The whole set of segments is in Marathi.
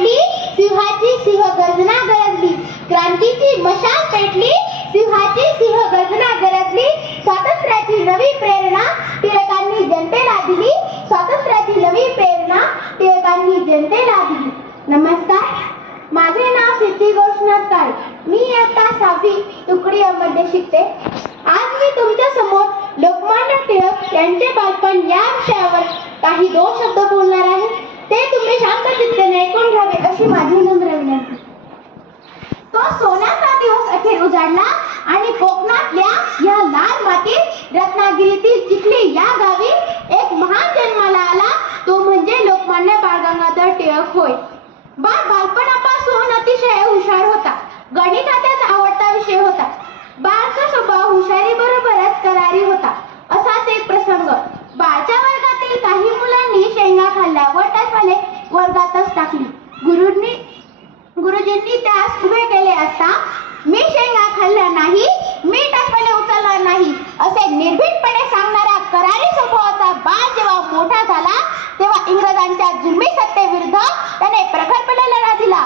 पेटली सिंहाची सिंह गर्जना गरजली. क्रांतीची मशाल पेटली सिंहाची सिंह गर्जना गरजली. स्वातंत्र्याची नवी प्रेरणा टिळकांनी जनतेला दिली. स्वातंत्र्याची नवी प्रेरणा टिळकांनी जनतेला दिली. नमस्कार. माझे नाव सिद्धी घोषनाथ काय मी आता सहावी तुकडी मध्ये शिकते. आज मी तुमच्यासमोर लोकमान्य टिळक यांचे बालपण या विषयावर काही दोन शब्द बोलणार आहे. ते तुम्ही शांत चित्तेने ऐकून घ्यावे अशी माझी नम्र विनंती. तो सोन्याचा दिवस अखेर उजाडला आणि कोकणातल्या या लाल मातीत रत्नागिरीतील चिखली या गावी एक महान जन्माला आला. तो म्हणजे लोकमान्य बाळ गंगाधर टिळक होय. बाळ बालपणापासून अतिशय हुशार होता. गणित गुरुजींनी त्यास उभे केले असता मी शेंगा खाल्ल्या नाही मी टरफले उचलला नाही असे निर्भीडपणे सांगणाऱ्या करारी स्वभावाचा बाळ जेव्हा मोठा झाला तेव्हा इंग्रजांच्या जुलमी सत्तेविरुद्ध त्याने प्रखरपणे लढा दिला.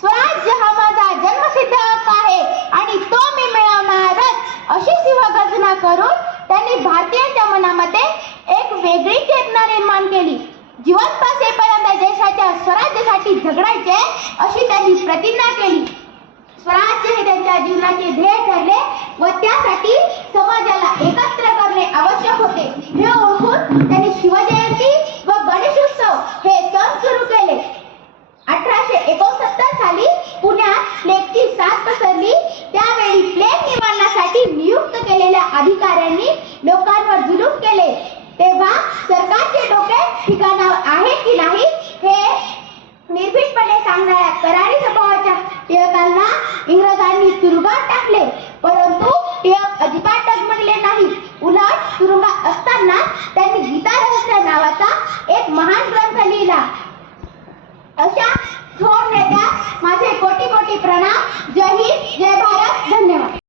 स्वराज्य हा माझा जन्मसिद्ध हक्क आहे आणि तो मी मिळवणारच अशी सिंहगर्जना करून त्यांनी भारतीयांच्या मनामध्ये एक वेगळी चेतना निर्माण केली. जिवंत असेपर्यंत देशाच्या स्वराज्यासाठी झगडायचे अशी त्यांनी प्रतिज्ञा केली. स्वराज्य हे त्यांच्या जीवनाचे ध्येय ठरले व त्यासाठी समाजाला एकत्र करणे आवश्यक होते. हे ओळखून त्यांनी शिवजयंती व गणेशोत्सव हे सण सुरू केले. अठराशे एकोणसत्तर साली पुण्यात प्लेगची साथ पसरली. त्यावेळी प्लेग निवारणासाठी नियुक्त केलेल्या अधिकाऱ्यांनी लोकांवर जुलूम केले तेव्हा सरकारचे डोके ठिकाणावर आहे की नाही हे निर्भीडपणे सांगणाऱ्या करारी स्वभावाच्या टिळकांना इंग्रजांनी तुरुंगात परंतु टिळक अजिबात डगमगले नाही उलट तुरुंगात असताना त्यांनी गीता रहस्य नावाचा एक महान ग्रंथ लिहिला. अशा थोर नेत्या माझे कोटी कोटी प्रणाम. जय हिंद जय भारत. धन्यवाद.